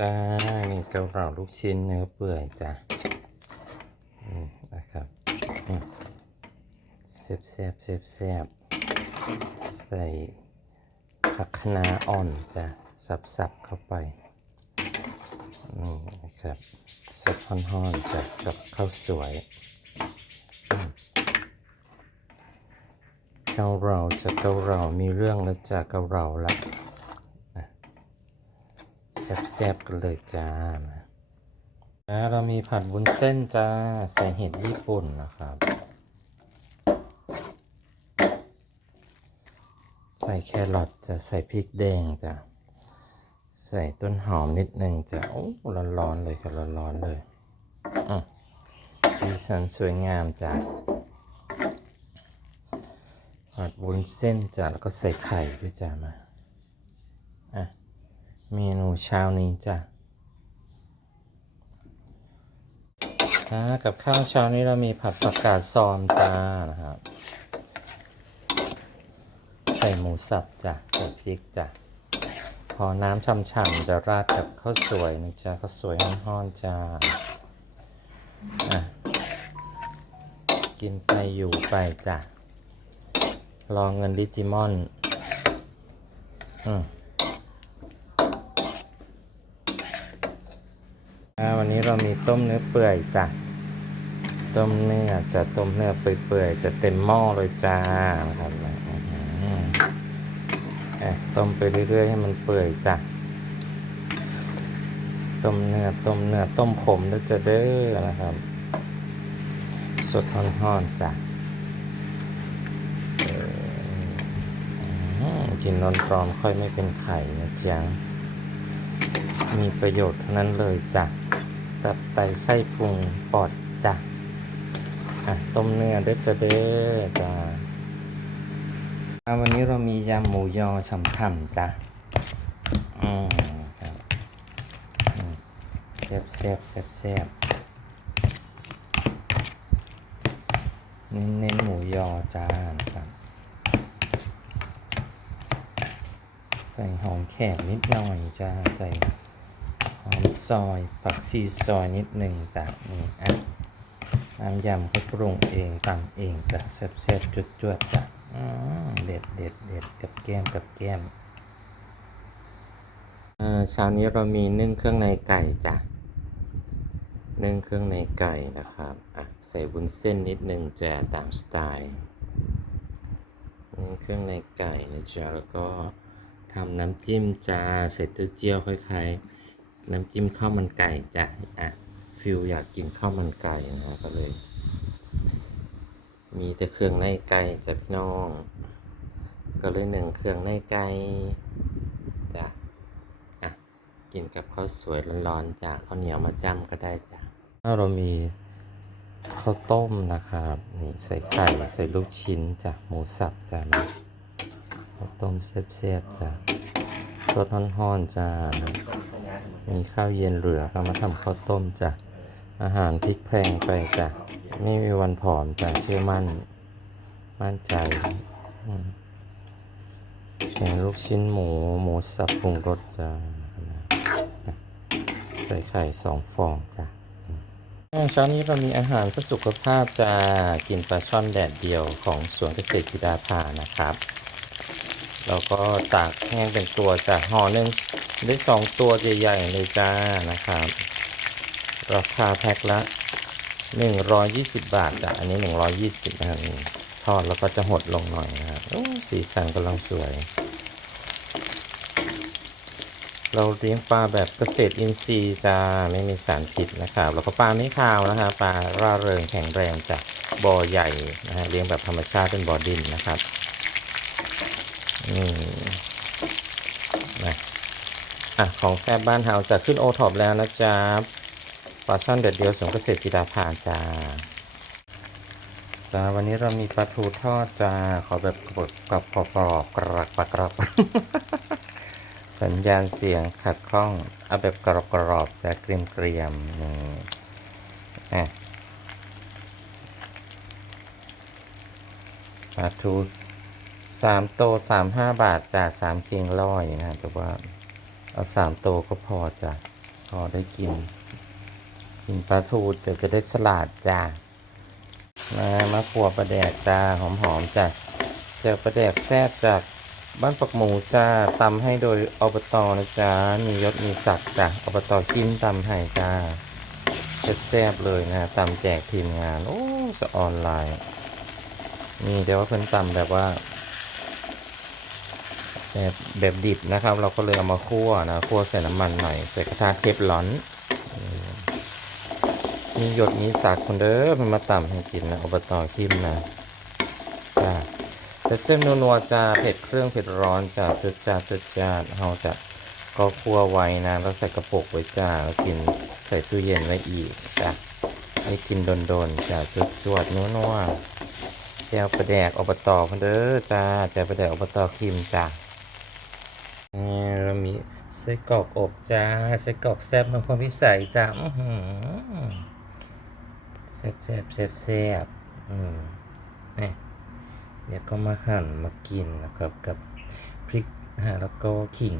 จ้านี่เกาเหลาลูกชิ้นเนื้อเปื่อยจ้ะนี่นะครับเสียบเสียบเสียบเสียบใส่ผักคะน้าอ่อนจ้ะสับสับเข้าไปนี่นะครับสดห่อนๆจ้ะกับข้าวสวยเกาเหลาจะเกาเหลามีเรื่องแล้วจ้ะเกาเหลาละ แซ่บๆกันเลยจ้ามาอ่าเรามีผัดวุ้นเส้นจ้า ใส่เห็ดญี่ปุ่นนะครับ ใส่แครอทจะใส่พริกแดงจ้ะใส่ต้นหอมนิดนึงจ้ะโอ้ร้อนๆเลยครับร้อนๆเลยอะสีสันสวยงามจ้ะผัดวุ้นเส้นจ้ะแล้วก็ใส่ไข่ด้วยจ้ะมาอะ เมนูเช้านี้จ้ะอ่ากับข้าวเช้านี้เรามีผัดผักกาดซอมจ้านะครับ ใส่หมูสับจ้ะใส่พริกจ้ะพอน้ำช่ำๆจะราดกับข้าวสวยนะจ๊ะข้าวสวยห้อนๆจ้าอะกินไปอยู่ไปจ้ะ รอเงินดิจิมอน อืม อ่าวันนี้เรามีต้มเนื้อเปื่อยจ้ะ ต้มเนื้อจะต้มเนื้อเปื่อยๆจะเต็มหม้อเลยจ้านะครับต้มไปเรื่อยๆให้มันเปื่อยจ้ะ ต้มเนื้อต้มเนื้อต้มขมแล้วจะเด้อนะครับ สดห่อนๆจ้ะเอ่ออื้อหือกินร้อนๆค่อยไม่เป็นไข่นะจ๊ะมีประโยชน์ทั้งนั้นเลยจ้ะ ตับไตไส้พุงปอดจ้ะอะต้มเนื้อเด้อจะเด้อจ้ะวันนี้เรามียำหมูยอฉ่ำๆจ้ะอืมครับแซ่บแซ่บแซ่บแซ่บเน้นเน้นหมูยอจ้าครับใส่หอมแขกนิดหน่อยจ้าใส่ หอมซอยผักชีซอยนิดหนึ่งจ้ะนี่อะน้ำยำก็ปรุงเองตำเองจ้ะแซ่บๆจวดๆจ้ะเด็ดเด็ดเด็ดกับแก้มกับแก้มอ่าเช้านี้เรามีนึ่งเครื่องในไก่จ้ะนึ่งเครื่องในไก่นะครับอะใส่วุ้นเส้นนิดหนึ่งจ้ะตามสไตล์นึ่งเครื่องในไก่นะจ๊ะแล้วก็ทำน้ำจิ้มจ้าใส่เต้าเจี้ยวคล้ายๆ น้ำจิ้มข้าวมันไก่จ้ะอะฟิลอยากกินข้าวมันไก่นะฮะก็เลย มีแต่เครื่องในไก่จ้ะพี่น้อง ก็เลยหนึ่งเครื่องในไก่จ้ะอะกินกับข้าวสวยร้อนๆจ้ะข้าวเหนียวมาจ้ำก็ได้จ้ะถ้าเรามีข้าวต้มนะครับนี่ใส่ไข่ใส่ลูกชิ้นจ้ะหมูสับจ้ะข้าวต้มแซ่บๆจ้ะสดฮ้อนๆจ้า มีข้าวเย็นเหลือก็มาทำข้าวต้มจ้ะ อาหารพริกแพงไปจ้ะ ไม่มีวันผอมจ้ะเชื่อมั่น มั่นใจเสียงลูกชิ้นหมู หมูสับปรุงรสจ้ะ ใส่ไข่สองฟองจ้ะเช้านี้เรามีอาหารเพื่อสุขภาพจะกินปลาช่อนแดดเดียวของสวนเกษตรจิดาภานะครับ แล้วก็ตากแห้งเป็นตัวจากห่อหนึ่ง ได้สองตัวใหญ่ๆเลยจ้านะครับ ราคาแพ็คละ 120 บาทจ้ะอันนี้ 120นะครับนี่ทอดแล้วก็จะหดลงหน่อยนะครับสีสันกำลังสวย เราเลี้ยงปลาแบบเกษตรอินทรีย์จ้าไม่มีสารพิษนะครับ แล้วก็ปลาไม่คาวนะฮะปลาร่าเริงแข็งแรงจากบ่อใหญ่นะฮะเลี้ยงแบบธรรมชาติเป็นบ่อดินนะครับนี่นะ อะของแซบบ้านเฮาจะขึ้นโอท็อปแล้วนะจ๊ะปลาช่อนเด็ดเดียวสวนเกษตรจิดาภาจ้าจ้าวันนี้เรามีปลาทูทอดจ้าขอแบบกรอบกรอบกรอบกรอบกรอบกรอบกสัญญาณเสียงขัดข้องเอาแบบกรอบกรอบและเกรียมเกรียมๆนี่อะปลาทูสามโตสามห้าบาทจ้ะสามเคียงร้อยนะแต่ว่า เอาสามโตก็พอจ้ะพอได้กิน กินปลาทูจะจะได้ฉลาดจ้ามามาขัวปลาแดกจ้าหอมๆจ้ะเจอปลาแดกแซ่บจากบ้านปักหมูจ้าตำให้โดยอบตนะจ้ามียศมีศักดิ์จ้ะอบตกินตำให้จ้าแซ่บเลยนะตำแจกทีมงาน โอ้จะออนไลน์นี่เดี๋ยวว่าเพิ่นตำแบบว่า แบบแบบดิบนะครับ เราก็เลยเอามาคั่วนะคั่วใส่น้ำมันหน่อยใส่กระทะเทฟลอนมีหยดมีสักคนเด้อมันมาต่ำให้กินนะอบตอทิมนะจ้าจะเจ้มนัวๆจ้าเผ็ดเครื่องเผ็ดร้อนจ้าจุดจ้าจุดจ้าเราจะก็คั่วไว้นะแล้วใส่กระปุกไว้จ้าแล้วกินใส่ตู้เย็นไว้อีกจ้าให้กินโดนๆจ้าจุดจวดนัวๆแจวประแดกอบตอคนเด้อจ้าแจวประแดกอบตคิมจ้านี่า มีไส้กรอกอบจ้าไส้กรอกแซ่บมันความพิสัยจ้าอื้อหือแซ่บแซ่บแซ่บแซ่บอืมนี่เดี๋ยวก็มาหั่นมากินนะครับกับพริกฮะแล้วก็ขิง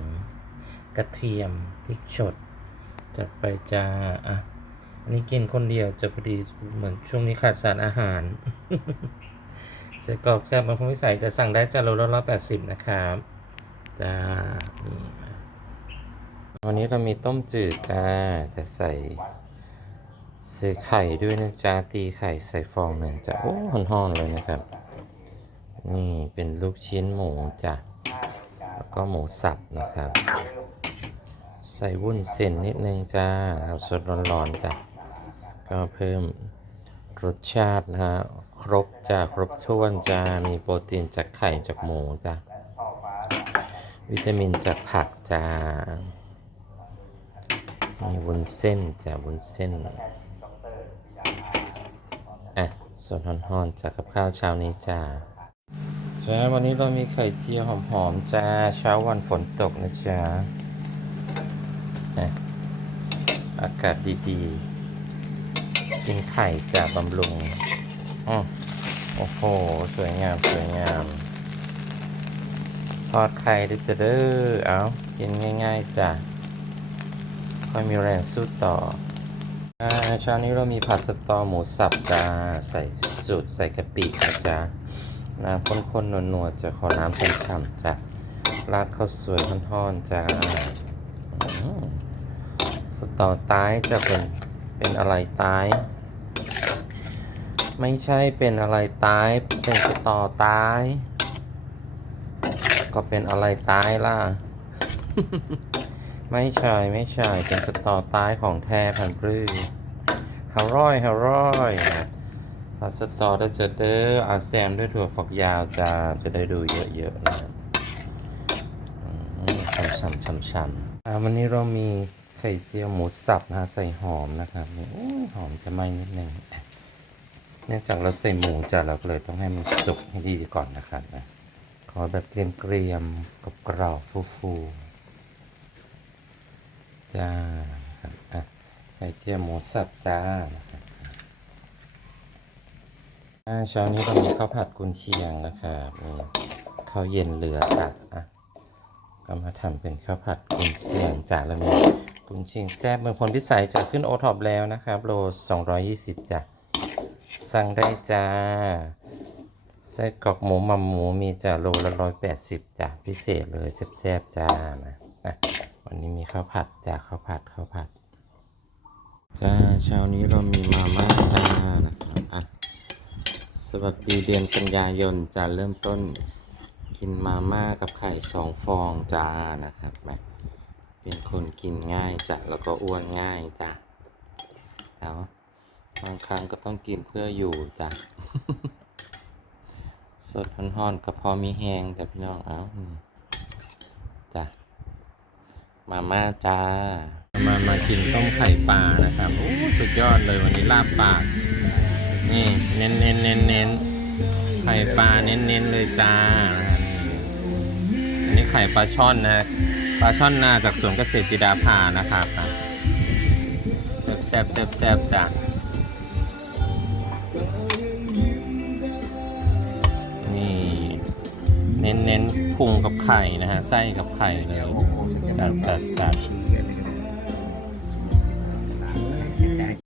กระเทียมพริกสดจัดไปจ้าอะอันนี้กินคนเดียวจะพอดีเหมือนช่วงนี้ขาดสารอาหารไส้กรอกแซ่บมันความพิสัยจะสั่งได้จ้าโลละร้อยแปดสิบนะครับ จ้านี่ วันนี้เรามีต้มจืดจ้า จะใส่ใส่ไข่ด้วยนะจ้า ตีไข่ใส่ฟองหนึ่งจ้า โอ้ห่อนๆเลยนะครับ นี่เป็นลูกชิ้นหมูจ้ะ แล้วก็หมูสับนะครับ ใส่วุ้นเส้นนิดนึงจ้าเอาสดร้อนๆจ้ะ ก็เพิ่มรสชาตินะฮะ ครบจ้า ครบถ้วนจ้า มีโปรตีนจากไข่จากหมูจ้า วิตามินจากผักจ้า มีวุ้นเส้นจ้าวุ้นเส้นอะสดฮ้อนๆจากกับข้าวเช้านี้จ้าจ้าวันนี้เรามีไข่เจียวหอมๆจ้าเช้าวันฝนตกนะจ้าอะอากาศดีๆ กินไข่จ้าบำรุงอ๋อโอ้โห สวยงาม สวยงาม ทอดไข่ดิจะเด้อเอากินง่าย ๆจ้ะ ค่อยมีแรงสู้ต่ออาเช้านี้เรามีผัดสตอหมูสับจ้าใส่สูตรใส่กะปินะจ้าน้ำข้นๆนัวๆจะขอน้ำฉ่ำๆจ้ะราดข้าวสวยท่อนๆจ้าสตอตายจะเป็นเป็นอะไรตาย ไม่ใช่เป็นอะไรตาย เป็นสตอตาย ก็เป็นอะไรตายล่ะ ไม่ใช่ไม่ใช่เป็นสตอตายของแท้พันธุ์ปรื้ฮาร่อยฮาร่อยนะพาสตอได้จะเด้ออาแซมด้วยถั่วฝักยาวจะจะได้ดูเยอะๆนะอืมช่ำๆช่ำๆอ่าวันนี้เรามีไข่เจียวหมูสับนะฮะใส่หอมนะครับนี่โอ้ยหอมจะไหม้นิดนึงเนื่องจากเราใส่หมูจ้ะเราก็เลยต้องให้มันสุกให้ดีก่อนนะครับนะขอแบบเกรียมๆกรอบฟูฟูๆ จ้านะครับอะไข่เจียวหมูสับจ้านะครับอ่าเช้านี้เรามีข้าวผัดกุนเชียงนะครับนี่ข้าวเย็นเหลือค่ะอะก็มาทำเป็นข้าวผัดกุนเชียงจ้าแล้วมีกุนเชียงแซ่บเมืองพลพิสัยจะขึ้นโอท็อปแล้วนะครับ โล 220จ้ะสั่งได้จ้าไส้กรอกหมูหมัมหมูมีจ้ะโลละร้อยแปดสิบจ้ะพิเศษเลยแซ่บๆจ้านะนะ วันนี้มีข้าวผัดจ้าข้าวผัดข้าวผัดจ้าเช้านี้เรามีมาม่าจ้านะครับอะสวัสดีเดือนกันยายนจ้าเริ่มต้นกินมาม่ากับไข่สองฟองจ้านะครับแมเป็นคนกินง่ายจ้ะแล้วก็อ้วนง่ายจ้ะแล้วบางครั้งก็ต้องกินเพื่ออยู่จ้ะสดฮ้อนๆกับพอมีแหงจ้ะพี่น้องเอ้าจ้ะ มาม่าจ้า มามากินต้มไข่ปลานะครับโอ้สุดยอดเลยวันนี้ลาบปากนี่เน้นเน้นเน้นเน้นไข่ปลาเน้นเน้นเลยจ้า อันนี้ไข่ปลาช่อนนะปลาช่อนนาจากสวนเกษตรจิดาภานะครับแซบแซบแซบแซบจ้ะนี่ เน้นเน้นพุงกับไข่นะฮะไส้กับไข่เลย จัดจัดจัด